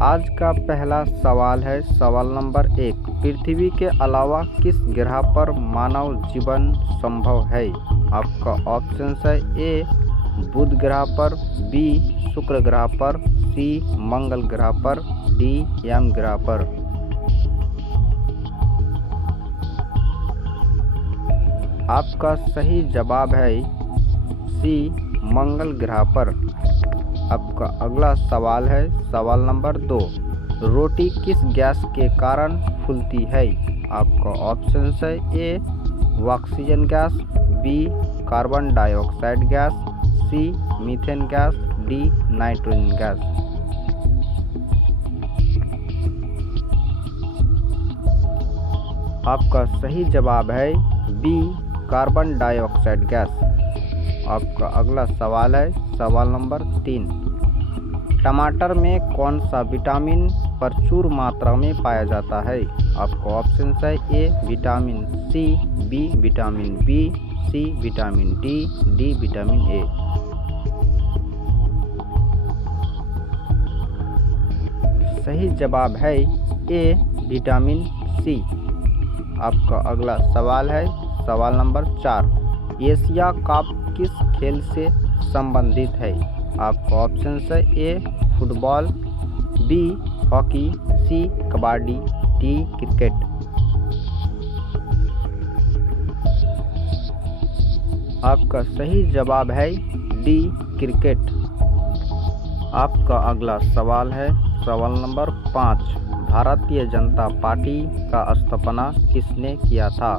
आज का पहला सवाल है सवाल नंबर 1। पृथ्वी के अलावा किस ग्रह पर मानव जीवन संभव है? आपका ऑप्शन है ए बुध ग्रह पर, बी शुक्र ग्रह पर, सी मंगल ग्रह पर, डी यम ग्रह पर। आपका सही जवाब है सी मंगल ग्रह पर। आपका अगला सवाल है सवाल नंबर 2। रोटी किस गैस के कारण फूलती है? आपका ऑप्शन है A oxygen gas, B carbon dioxide gas, C methane gas, D nitrogen gas. आपका सही जवाब है बी कार्बन डाइऑक्साइड गैस। आपका अगला सवाल है सवाल नंबर 3। टमाटर में कौन सा विटामिन प्रचुर मात्रा में पाया जाता है? आपका ऑप्शन है A vitamin C, B vitamin B, C vitamin D, D vitamin A. सही जवाब है ए विटामिन सी। आपका अगला सवाल है सवाल नंबर 4। एशिया कप किस खेल से संबंधित है? आपका ऑप्शन है ए फुटबॉल, बी हॉकी, सी कबड्डी, डी क्रिकेट। आपका सही जवाब है डी क्रिकेट। आपका अगला सवाल है सवाल नंबर 5। भारतीय जनता पार्टी का स्थापना किसने किया था?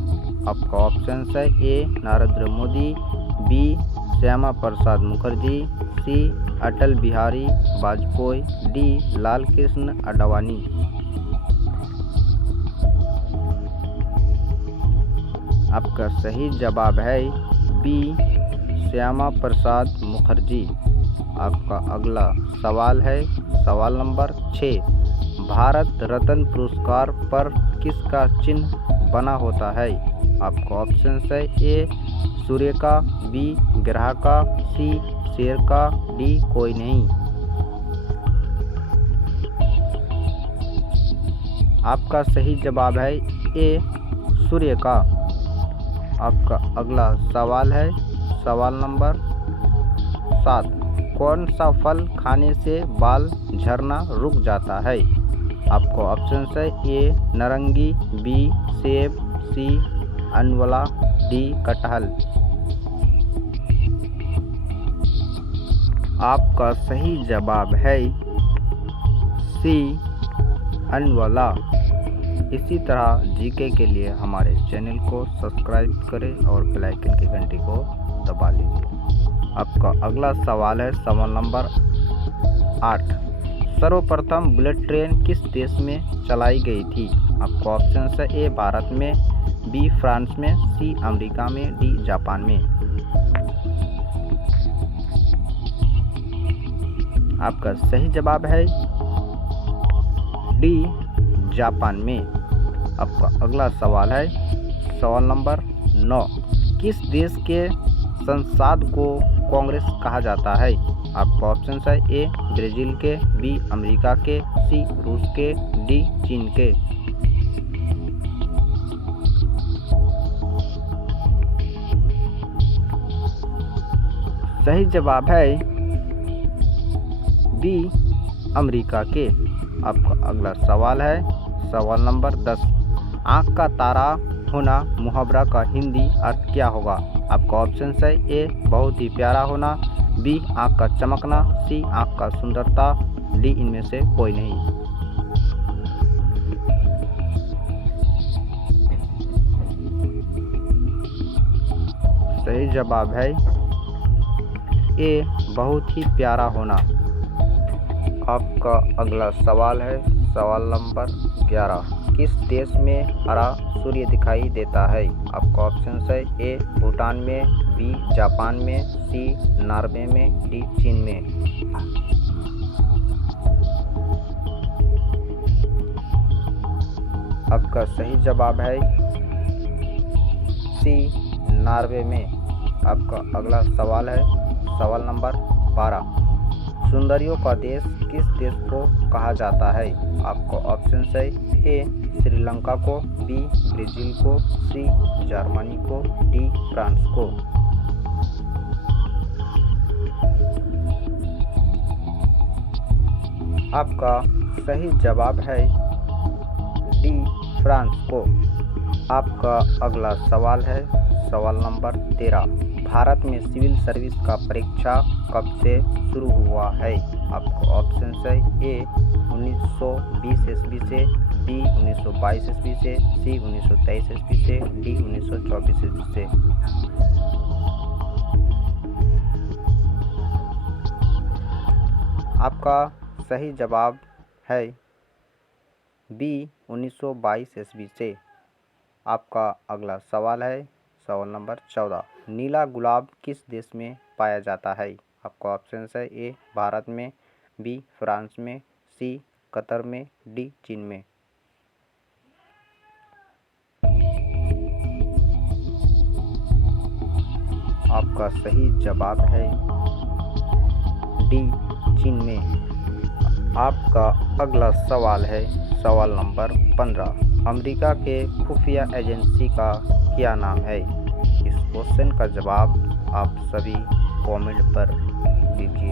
आपका ऑप्शन है ए नरेंद्र मोदी, बी श्यामा प्रसाद मुखर्जी, सी अटल बिहारी वाजपेयी, डी लाल कृष्ण आडवाणी। आपका सही जवाब है बी श्यामा प्रसाद मुखर्जी। आपका अगला सवाल है सवाल नंबर 6। भारत रत्न पुरस्कार पर किसका चिन्ह बना होता है? आपका ऑप्शन है ए सूर्य का, बी ग्रह का, सी शेर का, डी कोई नहीं। आपका सही जवाब है ए सूर्य का। आपका अगला सवाल है सवाल नंबर 7। कौन सा फल खाने से बाल झड़ना रुक जाता है? आपको ऑप्शन है ए नारंगी, बी सेब, सी अनवला, डी कटहल। आपका सही जवाब है सी अनवला। इसी तरह जीके के लिए हमारे चैनल को सब्सक्राइब करें और बेल आइकन की घंटी को दबा लीजिए। आपका अगला सवाल है सवाल नंबर 8। सर्वप्रथम बुलेट ट्रेन किस देश में चलाई गई थी? आपका ऑप्शन है ए भारत में, बी फ्रांस में, सी अमेरिका में, डी जापान में। आपका सही जवाब है डी जापान में। आपका अगला सवाल है सवाल नंबर 9। किस देश के संसद को कांग्रेस कहा जाता है? आपका ऑप्शन है ए ब्राज़ील के, बी अमेरिका के, सी रूस के, डी चीन के। सही जवाब है बी अमेरिका के। आपका अगला सवाल है सवाल नंबर 10। आँख का तारा होना मुहावरा का हिंदी अर्थ क्या होगा? आपका ऑप्शन है ए बहुत ही प्यारा होना, बी आँख का चमकना, सी आँख का सुंदरता, डी इनमें से कोई नहीं। सही जवाब है ए बहुत ही प्यारा होना। आपका अगला सवाल है सवाल नंबर 11। किस देश में हरा सूर्य दिखाई देता है? आपका ऑप्शन है ए भूटान में, बी जापान में, सी नॉर्वे में, डी चीन में। आपका सही जवाब है सी नॉर्वे में। आपका अगला सवाल है सवाल नंबर 12। सुंदरियों का देश किस देश को कहा जाता है? आपको ऑप्शन है ए श्रीलंका को, बी ब्राज़ील को, सी जर्मनी को, डी फ्रांस को। आपका सही जवाब है डी फ्रांस को। आपका अगला सवाल है सवाल नंबर 13। भारत में सिविल सर्विस का परीक्षा कब से शुरू हुआ है? आपको ऑप्शन है ए 1920 ईस्वी से, बी 1922 ईस्वी से, सी 1923 ईस्वी से, डी 1924 ईस्वी से। आपका सही जवाब है बी 1922 ईस्वी से। आपका अगला सवाल है सवाल नंबर 14। नीला गुलाब किस देश में पाया जाता है? आपका ऑप्शन है ए भारत में, बी फ्रांस में, सी कतर में, डी चीन में। आपका सही जवाब है डी चीन में। आपका अगला सवाल है सवाल नंबर 15। अमेरिका के खुफिया एजेंसी का क्या नाम है? इस क्वेश्चन का जवाब आप सभी कमेंट पर दीजिए।